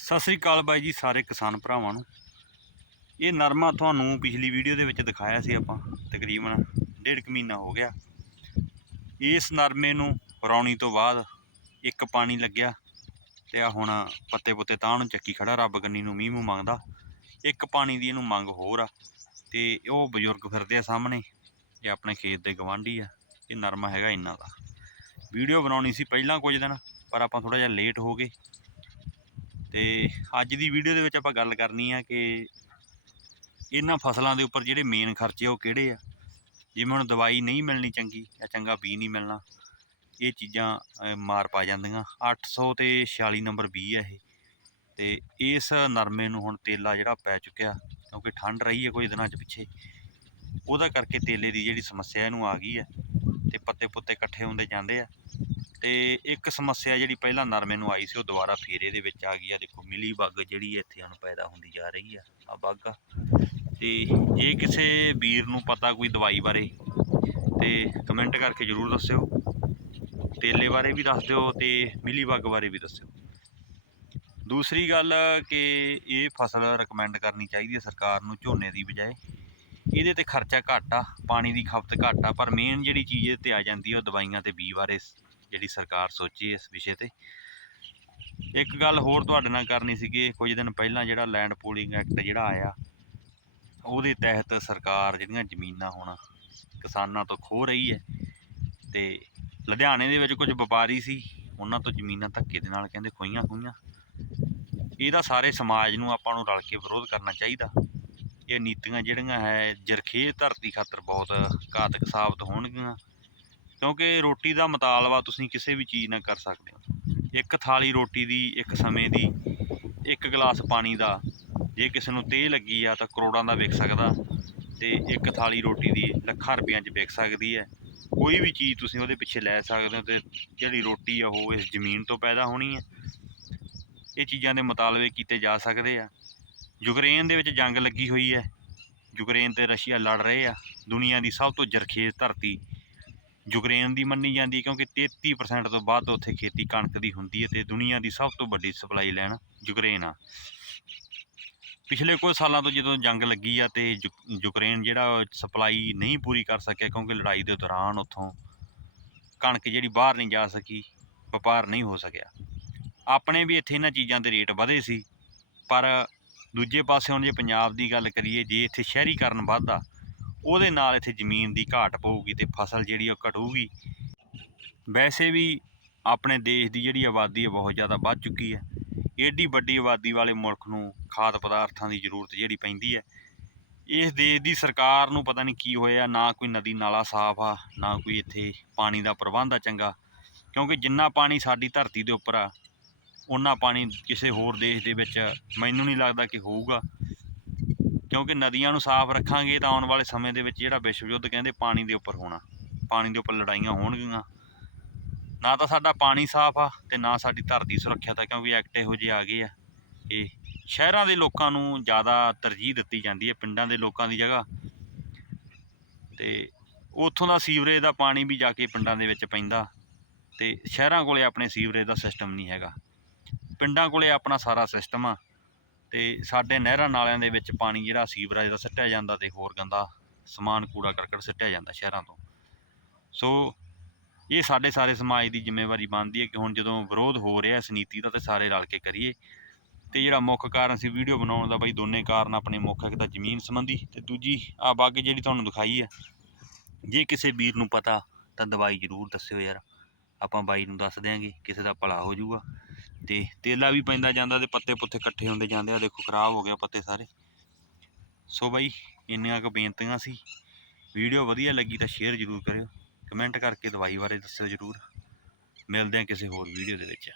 ਸਤਿ ਸ੍ਰੀ ਅਕਾਲ ਬਾਈ ਜੀ ਸਾਰੇ ਕਿਸਾਨ ਭਰਾਵਾਂ ਨੂੰ। ਇਹ ਨਰਮਾ ਤੁਹਾਨੂੰ ਪਿਛਲੀ ਵੀਡੀਓ ਦੇ ਵਿੱਚ ਦਿਖਾਇਆ ਸੀ ਆਪਾਂ, ਤਕਰੀਬਨ ਡੇਢ ਕੁ ਮਹੀਨਾ ਹੋ ਗਿਆ। ਇਸ ਨਰਮੇ ਨੂੰ ਰੌਣੀ ਤੋਂ ਬਾਅਦ ਇੱਕ ਪਾਣੀ ਲੱਗਿਆ ਤੇ ਆ ਹੁਣ ਪੱਤੇ ਪੁੱਤੇ ਤਾਂ ਨੂੰ ਚੱਕੀ ਖੜਾ, ਰੱਬ ਕੰਨੀ ਨੂੰ ਮੀਂਹ ਮੂੰਹ ਮੰਗਦਾ। ਇੱਕ ਪਾਣੀ ਦੀ ਇਹਨੂੰ ਮੰਗ ਹੋਰ ਆ ਤੇ ਉਹ ਬਜ਼ੁਰਗ ਫਿਰਦੇ ਆ ਸਾਹਮਣੇ, ਇਹ ਆਪਣੇ ਖੇਤ ਦੇ ਗਵਾਂਢੀ ਆ, ਇਹ ਨਰਮਾ ਹੈਗਾ ਇਹਨਾਂ ਦਾ। ਵੀਡੀਓ ਬਣਾਉਣੀ ਸੀ ਪਹਿਲਾਂ ਕੁਝ ਦਿਨ, ਪਰ ਆਪਾਂ ਥੋੜਾ ਜਿਹਾ ਲੇਟ ਹੋ ਗਏ। ਤੇ ਅੱਜ ਦੀ ਵੀਡੀਓ ਦੇ ਵਿੱਚ ਆਪਾਂ ਗੱਲ ਕਰਨੀ ਆ ਕਿ ਇਹਨਾਂ ਫਸਲਾਂ ਦੇ ਉੱਪਰ ਜਿਹੜੇ ਮੇਨ ਖਰਚੇ ਆ ਉਹ ਕਿਹੜੇ ਆ? ਜਿਵੇਂ ਹੁਣ ਦਵਾਈ ਨਹੀਂ ਮਿਲਣੀ ਚੰਗੀ ਜਾਂ ਚੰਗਾ ਬੀ ਨਹੀਂ ਮਿਲਣਾ, ਇਹ ਚੀਜ਼ਾਂ ਮਾਰ ਪਾ ਜਾਂਦੀਆਂ। 800 ਤੇ 46 ਨੰਬਰ ਬੀ ਆ ਇਹ। ਤੇ ਇਸ ਨਰਮੇ ਨੂੰ ਹੁਣ ਤੇਲਾ ਜਿਹੜਾ ਪੈ ਚੁੱਕਿਆ, ਕਿਉਂਕਿ ਠੰਡ ਰਹੀ ਹੈ ਕੁਝ ਦਿਨਾਂ ਚ ਪਿੱਛੇ, ਉਹਦਾ ਕਰਕੇ ਤੇਲੇ ਦੀ ਜਿਹੜੀ ਸਮੱਸਿਆ ਇਹਨੂੰ ਆ ਗਈ ਹੈ ਤੇ ਪੱਤੇ ਪੁੱਤੇ ਇਕੱਠੇ ਹੁੰਦੇ ਜਾਂਦੇ ਆ। ਤੇ ਇੱਕ ਸਮੱਸਿਆ ਜਿਹੜੀ ਪਹਿਲਾਂ ਨਰਮੇ ਨੂੰ ਆਈ ਸੀ, ਉਹ ਦੁਬਾਰਾ ਫੇਰ ਇਹਦੇ ਵਿੱਚ ਆ ਗਈ ਆ। ਦੇਖੋ, ਮਿਲੀ ਬੱਗ ਜਿਹੜੀ ਇੱਥੇ ਹੁਣ ਪੈਦਾ ਹੁੰਦੀ ਜਾ ਰਹੀ ਆ ਆ ਬੱਗ ਆ। ਤੇ ਜੇ ਕਿਸੇ ਵੀਰ ਨੂੰ ਪਤਾ ਕੋਈ ਦਵਾਈ ਬਾਰੇ, ਤੇ ਕਮੈਂਟ ਕਰਕੇ ਜਰੂਰ ਦੱਸਿਓ। ਤੇਲੇ ਬਾਰੇ ਵੀ ਦੱਸ ਦਿਓ ਤੇ ਮਿਲੀ ਬੱਗ ਬਾਰੇ ਵੀ ਦੱਸਿਓ। ਦੂਸਰੀ ਗੱਲ ਕਿ ਇਹ ਫਸਲ ਰეკਮੈਂਡ ਕਰਨੀ ਚਾਹੀਦੀ ਹੈ ਸਰਕਾਰ ਨੂੰ ਝੋਨੇ ਦੀ ਬਜਾਏ। ਇਹਦੇ ਤੇ ਖਰਚਾ ਘੱਟ ਆ, ਪਾਣੀ ਦੀ ਖਪਤ ਘੱਟ ਆ, ਪਰ ਮੇਨ ਜਿਹੜੀ ਚੀਜ਼ ਇਹ ਤੇ ਆ ਜਾਂਦੀ ਆ, ਉਹ ਦਵਾਈਆਂ ਤੇ ਬੀ ਬਾਰੇ ਜਿਹੜੀ ਸਰਕਾਰ ਸੋਚੀ ਇਸ ਵਿਸ਼ੇ ਤੇ। ਇੱਕ ਗੱਲ ਹੋਰ ਤੁਹਾਡੇ ਨਾਲ ਕਰਨੀ ਸੀਗੀ, ਕੁਝ ਦਿਨ ਪਹਿਲਾਂ ਜਿਹੜਾ ਲੈਂਡ ਪੂਲਿੰਗ ਐਕਟ ਜਿਹੜਾ ਆਇਆ, ਉਹਦੇ ਤਹਿਤ ਸਰਕਾਰ ਜਿਹੜੀਆਂ ਜ਼ਮੀਨਾਂ ਹੁਣ ਕਿਸਾਨਾਂ ਤੋਂ ਖੋ ਰਹੀ ਹੈ ਤੇ ਲੁਧਿਆਣੇ ਦੇ ਵਿੱਚ ਕੁਝ ਵਪਾਰੀ ਸੀ, ਉਹਨਾਂ ਤੋਂ ਜ਼ਮੀਨਾਂ ਧੱਕੇ ਦੇ ਨਾਲ ਕਹਿੰਦੇ ਖੋਈਆਂ ਖੋਈਆਂ ਇਹਦਾ ਸਾਰੇ ਸਮਾਜ ਨੂੰ ਆਪਾਂ ਨੂੰ ਰਲ ਕੇ ਵਿਰੋਧ ਕਰਨਾ ਚਾਹੀਦਾ। ਇਹ ਨੀਤੀਆਂ ਜਿਹੜੀਆਂ ਹੈ, ਜਰਖੇਜ਼ ਧਰਤੀ ਖਾਤਰ ਬਹੁਤ ਘਾਤਕ ਸਾਬਤ ਹੋਣਗੀਆਂ। ਕਿਉਂਕਿ ਰੋਟੀ ਦਾ ਮਤਾਲਬਾ ਤੁਸੀਂ ਕਿਸੇ ਵੀ ਚੀਜ਼ ਨਾਲ ਕਰ ਸਕਦੇ ਹੋ। ਇੱਕ ਥਾਲੀ ਰੋਟੀ ਦੀ, ਇੱਕ ਸਮੇਂ ਦੀ, ਇੱਕ ਗਲਾਸ ਪਾਣੀ ਦਾ, ਜੇ ਕਿਸੇ ਨੂੰ ਤੇਹ ਲੱਗੀ ਆ ਤਾਂ ਕਰੋੜਾਂ ਦਾ ਵਿਕ ਸਕਦਾ ਤੇ ਇੱਕ ਥਾਲੀ ਰੋਟੀ ਦੀ ਲੱਖਾਂ ਰੁਪਈਆਂ 'ਚ ਵਿਕ ਸਕਦੀ ਹੈ। ਕੋਈ ਵੀ ਚੀਜ਼ ਤੁਸੀਂ ਉਹਦੇ ਪਿੱਛੇ ਲੈ ਸਕਦੇ ਹੋ ਤੇ ਜਿਹੜੀ ਰੋਟੀ ਆ ਉਹ ਇਸ ਜ਼ਮੀਨ ਤੋਂ ਪੈਦਾ ਹੋਣੀ ਹੈ। ਇਹ ਚੀਜ਼ਾਂ ਦੇ ਮੁਤਾਲਬੇ ਕੀਤੇ ਜਾ ਸਕਦੇ ਆ। ਯੂਕਰੇਨ ਦੇ ਵਿੱਚ ਜੰਗ ਲੱਗੀ ਹੋਈ ਹੈ। ਯੂਕਰੇਨ ਤੇ ਰਸ਼ੀਆ ਲੜ ਰਹੇ ਆ। ਦੁਨੀਆ ਦੀ ਸਭ ਤੋਂ ਜਰਖੇਜ਼ ਧਰਤੀ ਯੂਕਰੇਨ ਦੀ ਮੰਨੀ ਜਾਂਦੀ ਹੈ ਕਿਉਂਕਿ 33% ਤੋਂ ਵੱਧ ਉੱਥੇ ਖੇਤੀ ਕਣਕ ਦੀ ਹੁੰਦੀ ਹੈ ਤੇ ਦੁਨੀਆ ਦੀ ਸਭ ਤੋਂ ਵੱਡੀ ਸਪਲਾਈ ਲੈਣ ਯੂਕਰੇਨ ਆ। ਪਿਛਲੇ ਕੁਝ ਸਾਲਾਂ ਤੋਂ ਜਦੋਂ ਜੰਗ ਲੱਗੀ ਆ ਤੇ ਯੂ- ਯੂਕਰੇਨ ਜਿਹੜਾ ਸਪਲਾਈ ਨਹੀਂ ਪੂਰੀ ਕਰ ਸਕਿਆ ਕਿਉਂਕਿ ਲੜਾਈ ਦੇ ਦੌਰਾਨ ਉੱਥੋਂ ਕਣਕ ਜਿਹੜੀ ਬਾਹਰ ਨਹੀਂ ਜਾ ਸਕੀ, ਵਪਾਰ ਨਹੀਂ ਹੋ ਸਕਿਆ। ਆਪਣੇ ਵੀ ਇੱਥੇ ਇਹਨਾਂ ਚੀਜ਼ਾਂ ਦੇ ਰੇਟ ਵਧੇ ਸੀ, ਪਰ ਦੂਜੇ ਪਾਸੇ ਹੁਣ ਜੇ ਪੰਜਾਬ ਦੀ ਗੱਲ ਕਰੀਏ, ਜੇ ਇੱਥੇ ਸ਼ਹਿਰੀਕਰਨ ਵੱਧਦਾ ਉਹਦੇ ਨਾਲ ਇੱਥੇ ਜ਼ਮੀਨ ਦੀ ਘਾਟ ਪਊਗੀ ਤੇ ਫਸਲ ਜਿਹੜੀ ਉਹ ਘਟੂਗੀ। ਵੈਸੇ ਵੀ ਆਪਣੇ ਦੇਸ਼ ਦੀ ਜਿਹੜੀ ਆਬਾਦੀ ਹੈ ਬਹੁਤ ਜ਼ਿਆਦਾ ਵੱਧ ਚੁੱਕੀ ਹੈ ਏਡੀ ਵੱਡੀ ਆਬਾਦੀ ਵਾਲੇ ਮੁਲਕ ਨੂੰ ਖਾਦ ਪਦਾਰਥਾਂ ਦੀ ਜ਼ਰੂਰਤ ਜਿਹੜੀ ਪੈਂਦੀ ਹੈ ਇਸ ਦੇਸ਼ ਦੀ ਸਰਕਾਰ ਨੂੰ ਪਤਾ ਨਹੀਂ ਕੀ ਹੋਇਆ, ਨਾ ਕੋਈ ਨਦੀ ਨਾਲਾ ਸਾਫ਼ ਆ, ਨਾ ਕੋਈ ਇੱਥੇ ਪਾਣੀ ਦਾ ਪ੍ਰਬੰਧ ਆ ਚੰਗਾ। ਕਿਉਂਕਿ ਜਿੰਨਾ ਪਾਣੀ ਸਾਡੀ ਧਰਤੀ ਦੇ ਉੱਪਰ ਆ ਉਹਨਾਂ ਪਾਣੀ ਕਿਸੇ ਹੋਰ ਦੇਸ਼ ਦੇ ਵਿੱਚ ਮੈਨੂੰ ਨਹੀਂ ਲੱਗਦਾ ਕਿ ਹੋਊਗਾ। ਕਿਉਂਕਿ ਨਦੀਆਂ ਨੂੰ ਸਾਫ਼ ਰੱਖਾਂਗੇ ਤਾਂ ਆਉਣ ਵਾਲੇ ਸਮੇਂ ਦੇ ਵਿੱਚ ਜਿਹੜਾ ਵਿਸ਼ਵ ਯੁੱਧ ਕਹਿੰਦੇ ਪਾਣੀ ਦੇ ਉੱਪਰ ਹੋਣਾ, ਪਾਣੀ ਦੇ ਉੱਪਰ ਲੜਾਈਆਂ ਹੋਣਗੀਆਂ। ਨਾ ਤਾਂ ਸਾਡਾ ਪਾਣੀ ਸਾਫ਼ ਆ ਤੇ ਨਾ ਸਾਡੀ ਧਰਤੀ ਸੁਰੱਖਿਅਤ ਆ ਕਿਉਂਕਿ ਐਕਟ ਇਹੋ ਜਿਹੇ ਆ ਗਏ ਆ ਇਹ ਸ਼ਹਿਰਾਂ ਦੇ ਲੋਕਾਂ ਨੂੰ ਜ਼ਿਆਦਾ ਤਰਜੀਹ ਦਿੱਤੀ ਜਾਂਦੀ ਹੈ, ਪਿੰਡਾਂ ਦੇ ਲੋਕਾਂ ਦੀ ਜਗ੍ਹਾ। ਤੇ ਉੱਥੋਂ ਦਾ ਸੀਵਰੇਜ ਦਾ ਪਾਣੀ ਵੀ ਜਾ ਕੇ ਪਿੰਡਾਂ ਦੇ ਵਿੱਚ ਪੈਂਦਾ ਤੇ ਸ਼ਹਿਰਾਂ ਕੋਲੇ ਆਪਣੇ ਸੀਵਰੇਜ ਦਾ ਸਿਸਟਮ ਨਹੀਂ ਹੈਗਾ। ਪਿੰਡਾਂ ਕੋਲੇ ਆਪਣਾ ਸਾਰਾ ਸਿਸਟਮ ਆ। ਤੇ ਸਾਡੇ ਨਹਿਰਾਂ ਨਾਲਿਆਂ ਦੇ ਵਿੱਚ ਪਾਣੀ ਜਿਹੜਾ ਸੀਵਰੇਜ ਦਾ ਸਿੱਟਿਆ ਜਾਂਦਾ ਤੇ ਹੋਰ ਗੰਦਾ ਸਮਾਨ, ਕੂੜਾ ਕਰਕਟ ਸਿੱਟਿਆ ਜਾਂਦਾ ਸ਼ਹਿਰਾਂ ਤੋਂ। ਸੋ ਇਹ ਸਾਡੇ ਸਾਰੇ ਸਮਾਜ ਦੀ ਜ਼ਿੰਮੇਵਾਰੀ ਬਣਦੀ ਹੈ ਕਿ ਹੁਣ ਜਦੋਂ ਵਿਰੋਧ ਹੋ ਰਿਹਾ ਇਸ ਨੀਤੀ ਦਾ ਤੇ ਸਾਰੇ ਰਲ ਕੇ ਕਰੀਏ। ਤੇ ਜਿਹੜਾ ਮੁੱਖ ਕਾਰਨ ਸੀ ਵੀਡੀਓ ਬਣਾਉਣ ਦਾ, ਬਈ ਦੋਨੇ ਕਾਰਨ ਆਪਣੇ ਮੁੱਖ ਇੱਕ ਤਾਂ ਜ਼ਮੀਨ ਸੰਬੰਧੀ ਤੇ ਦੂਜੀ ਆ ਬਾਗ ਜਿਹੜੀ ਤੁਹਾਨੂੰ ਦਿਖਾਈ ਹੈ, ਜੇ ਕਿਸੇ ਵੀਰ ਨੂੰ ਪਤਾ ਤਾਂ ਦਵਾਈ ਜ਼ਰੂਰ ਦੱਸਿਓ ਯਾਰ। ਆਪਾਂ ਬਾਈ ਨੂੰ ਦੱਸ ਦਿਆਂਗੇ, ਕਿਸੇ ਦਾ ਭਲਾ ਹੋ ਜਾਊਗਾ। ਤੇ ਤੇਲਾ ਵੀ ਪੈਂਦਾ ਜਾਂਦਾ ਤੇ ਪੱਤੇ ਪੁੱਤੇ ਇਕੱਠੇ ਹੁੰਦੇ ਜਾਂਦੇ ਆ। ਦੇਖੋ, ਖਰਾਬ ਹੋ ਗਿਆ ਪੱਤੇ ਸਾਰੇ। ਸੋ ਬਾਈ, ਇੰਨੀਆਂ ਕੁ ਬੇਨਤੀਆਂ ਸੀ। ਵੀਡੀਓ ਵਧੀਆ ਲੱਗੀ ਤਾਂ ਸ਼ੇਅਰ ਜ਼ਰੂਰ ਕਰਿਓ। ਕਮੈਂਟ ਕਰਕੇ ਦਵਾਈ ਬਾਰੇ ਦੱਸਿਓ ਜ਼ਰੂਰ। ਮਿਲਦੇ ਹਾਂ ਕਿਸੇ ਹੋਰ ਵੀਡੀਓ ਦੇ ਵਿੱਚ।